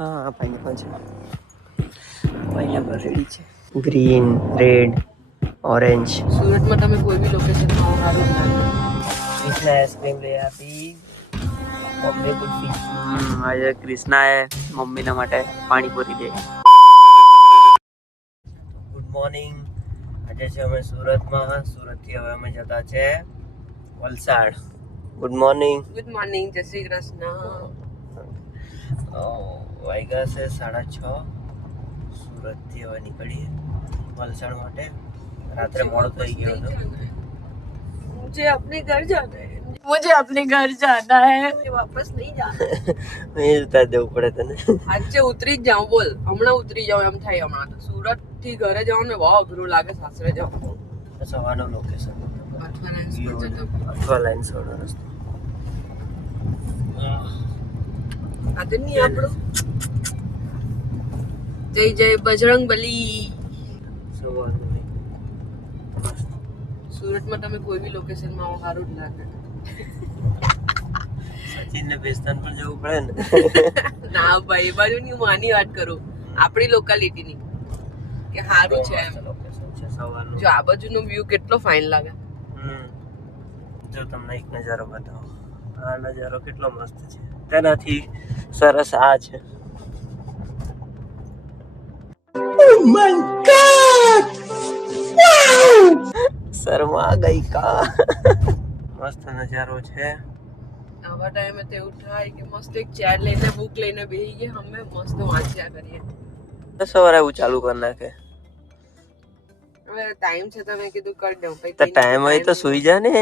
हाँ पाइनएप्पल છે. Pineapple ready છે. Green, red, orange. સુરતમાં તમે કોઈ બી લોકેશનમાં સારું લાગે. ક્રિષ્ના આઈસ્ક્રીમ લઈ આપી. બોમ્બે કુલ્ફી. આજે ક્રિષ્નાએ મમ્મીના માટે પાણીપુરી લઈ. Good morning. આજે છે અમે સુરતમાં. સુરતથી હવે અમે જતા છે Valsad. Good morning. Good morning, જય શ્રી કૃષ્ણ. વાગ્યા છે 6:30. સુરતથી હવે નીકળીએ વલસાડ માટે. રાત્રે મોડું થઈ ગયું હતું. मुझे अपने घर जाना है. मुझे अपने घर जाना है. वापस नहीं जाना. અહીં જતા જવું પડે તને. આજે ઉતરી જ જાઉં. બોલ, હમણાં ઉતરી જાઉં એમ થાય. હમણાં તો સુરત થી ઘરે જાઉં ને બહુ અઘરું લાગે. સાસરે જાઉં. સવારનું લોકેશન અથવા લાઈન સોડો રસ્તો. આજે નહીં આપણું જય જય બજરંગ બલી. સવારનું સુરતમાં તમે કોઈ બી લોકેશનમાં આવો સારું જ લાગે. સચિનને બેસ્તાન પણ જવું પડે ને. ના ભાઈ, બાજુ ની હું આની વાત કરું, આપણી લોકાલિટીની કે સારું છે એમ. લોકેશન છે સવારનું. જો આ બાજુનો વ્યૂ કેટલો ફાઇન લાગે. જો તમને એક નજારો બતાવો. આ નજારો કેટલો મસ્ત છે. તેનાથી સરસ આ છે. Oh my God! શર્મા ગઈ કા. મસ્ત નજારો છે. આવા ટાઈમે તો એવું થાય કે મસ્ત એક ચેર લઈને બુક લઈને બેસી ગયા અમે મસ્ત વાંચ્યા કરીએ. સવારે એવું ચાલુ કરી નાખે. હવે ટાઈમ છે તો મેં કીધું કરી દઉં. તો ટાઈમ હોય તો સુઈ જા ને.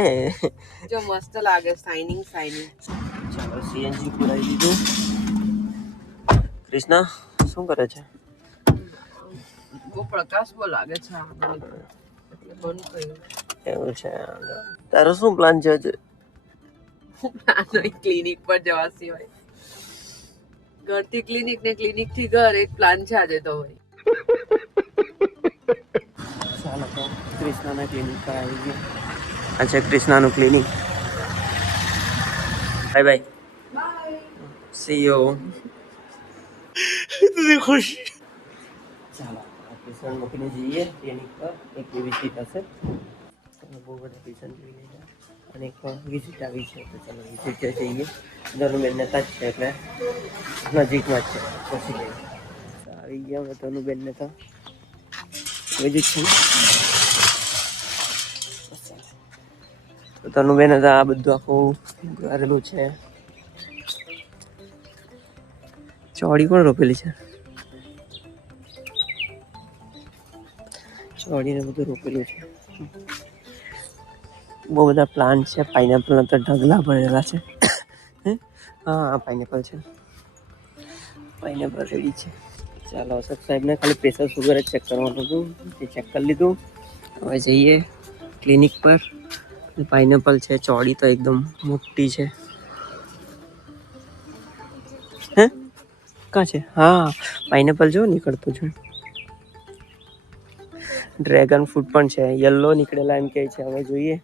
જો મસ્ત લાગે શાઇનિંગ. ચાલો સીએનજી પુરાઈ દીધું. કૃષ્ણા શું કરે છે? બહુ પ્રકાશ બહુ લાગે છે એટલે બંધ કર્યું. એવું છે. તારો શું પ્લાન છે આજે? ક્લિનિક પર જવા સિવાય ઘરથી ક્લિનિક ને ક્લિનિક થી ઘર એક પ્લાન છે આજે તો ભાઈ. ચાલો તો કૃષ્ણાના ક્લિનિક પર આવી ગયો. આ છે કૃષ્ણાનું clinic. Bye bye. See you. Khushi. ચાલો કૃષ્ણ મૂકીને જઈએ ક્લિનિક પર. એક વિઝિટ હશે. બહુ બધા પેશન્ટ જોઈ લીધા અને એક વિઝિટ આવી છે તો ચાલો વિઝિટ જઈએ. ધનુબેનને તજ છે એટલે નજીકમાં જ છે. પછી જઈએ. આવી ગયા અમે ધનુબેનને તો વિઝિટ છે. તો ધનુબેન તો આ બધું આખું કરેલું છે. ચોળી પણ રોપેલી છે. ચોળીને બધું રોપેલું છે. બહુ બધા પ્લાન્ટ છે. પાઇનેપલના તો ઢગલા ભરેલા છે. હા પાઇનેપલ છે. પાઇનેપલ રેડી છે. ચાલો અશોક સાહેબને ખાલી પ્રેશર સુગર જ ચેક કરવાનું હતું. તે ચેક કરી લીધું. હવે જઈએ ક્લિનિક પર. પાઇનેપલ છે. ચોળી તો એકદમ મોટી છે. હે ક્યાં છે? હા પાઇનેપલ જો નીકળતું છે. ડ્રેગન ફ્રૂટ પણ છે. યલો નીકળેલા એમ કહે છે. હવે જોઈએ.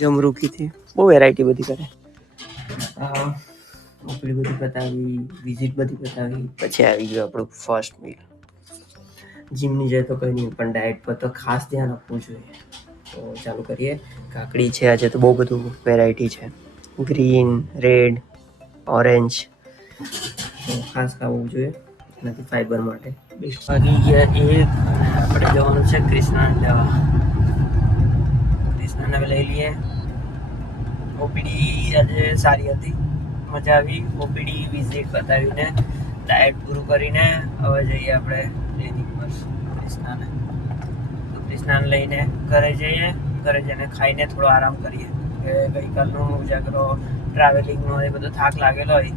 જમરૂખીથી બહુ વેરાયટી બધી કરે. ઓપડી બધી બતાવી, વિઝિટ બધી બતાવી. પછી આવી ગયું આપણું ફર્સ્ટ મીલ. જીમની જાય તો કંઈ નહીં પણ ડાયટ પર તો ખાસ ધ્યાન આપવું જોઈએ. તો ચાલુ કરીએ. કાકડી છે. આજે તો બહુ બધું વેરાયટી છે. Green, red, orange. ખાસ ખાવું જોઈએ એનાથી ફાઈબર માટે. વાગી ગયા એ આપણે જવાનું છે કૃષ્ણાને લેવા. કૃષ્ણાને લઈ લઈએ. ઓપીડી આજે સારી હતી. મજા આવી. ઓપીડી વિઝિટ બતાવીને ડાયટ પૂરું કરીને હવે જઈએ આપણે ક્લિનિક પર કૃષ્ણાને. તો કૃષ્ણાને લઈને ઘરે જઈએ. ઘરે જઈને ખાઈને થોડો આરામ કરીએ. કે ગઈકાલનો ઉજાગરો ટ્રાવેલિંગનો એ બધો થાક લાગેલો હોય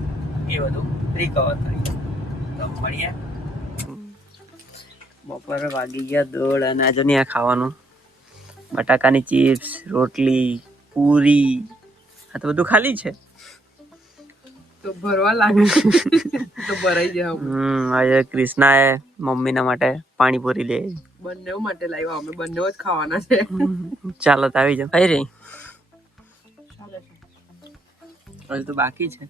એ બધું રિકવર કરીએ. તો મળીએ. બપોરે વાગી ગયા 10 અને આજે નહીં આ ખાવાનું. બટાકાની ચિપ્સ, રોટલી, પૂરી. આ તો બધું ખાલી છે. તો ભરવા લાગે તો ભરાઈ જાય. આજે કૃષ્ણાએ મમ્મીના માટે પાણીપુરી લે. બંને માટે લાવ્યા અમે. બંને જ ખાવાના છે. ચાલો તો આવી જાવ. કઈ રહી હજુ તો બાકી છે.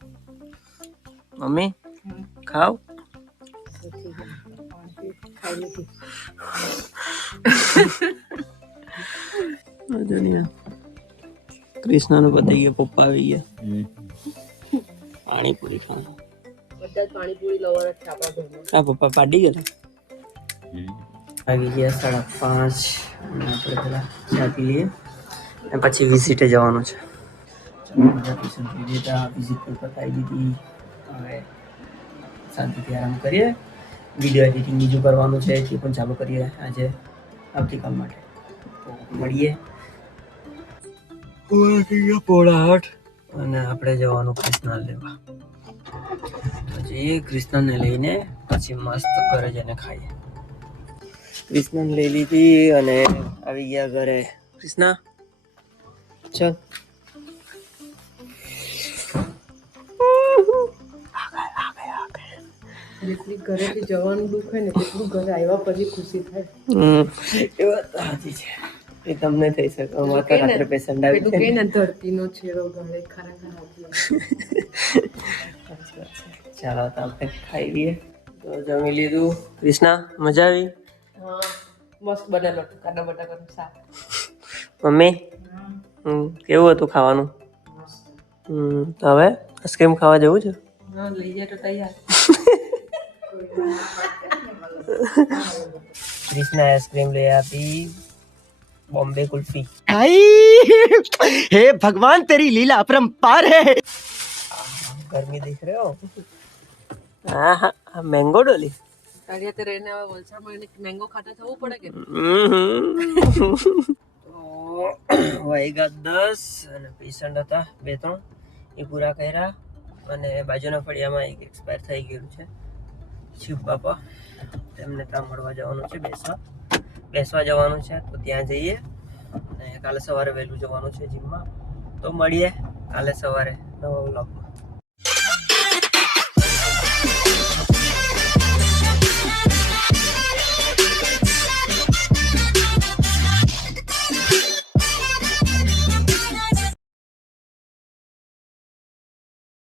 મમ્મી ખાવ કૃષ્ણ નું પતી ગયું, પપ્પા આવી ગયા. પાણીપુરી ખાવા. બધા જ પાણીપુરી લવર જ છે આપણા ઘરમાં. હા, પપ્પા પાડી ગયા. આવી ગયા 5:30. અને આપણે પેલા ચા પી લઈએ અને પછી વિઝિટે જવાનું છે. વિઝિટ પણ પતાવી દીધી. હવે શાંતિથી આરામ કરીએ. વિડીયો એડિટિંગ બીજું કરવાનું છે, તે પણ ચાલુ કરીએ આજે આવતીકાલ માટે. તો મળીએ. 8:30 અને આપણે જવાનું કૃષ્ણ લેવા. તો જઈએ કૃષ્ણને લઈને પછી મસ્ત ઘરે જઈને ખાઈએ. કૃષ્ણને લઈ લીધી અને આવી ગયા ઘરે. કૃષ્ણ ચલ. જેટલી ઘરેથી જવાનું દુઃખ હોય ને તેટલું ઘરે આવ્યા પછી ખુશી થાય. એ વાત સાચી છે. એ તમને થઈ શકે. અમારે તો રાત્રે પેશન્ટ આવી પેલું કે ને ધરતીનો છેડો ગળે ખરેખર આપી. ચાલો તો આપણે ખાઈ લઈએ. તો જમી લીધું. કૃષ્ણા મજા આવી? હા, મસ્ત બનેલો કાંદા બટાકાનું શાક. મમ્મી કેવું હતું ખાવાનું? તો હવે આઈસ્ક્રીમ ખાવા જવું છે? હા, લઈ જાય તો તૈયાર. કૃષ્ણા આઈસ્ક્રીમ લઈ આપી. बॉम्बे कुल्फी. हे भगवान तेरी लीला अपरंपार है. गर्मी देख रहे हो? हाँ मैंगो डोली. તારી હાથે રહીને હવે વલસાડમાં મેંગો ખાતા થવું પડે કે? તો વાગ્યા 10 અને પેશન્ટ હતા 2-3 એ પૂરા કર્યા અને બાજુના ફળિયામાં એક એક્સપાયર થઈ ગયું છે શિવ બાપા. તેમને ત્યાં મળવા જવાનું છે, બેસવા જવાનું છે. તો ત્યાં જઈએ અને કાલે સવારે વહેલું જવાનું છે જીમમાં. તો મળીએ કાલે સવારે નવા વ્લોગમાં.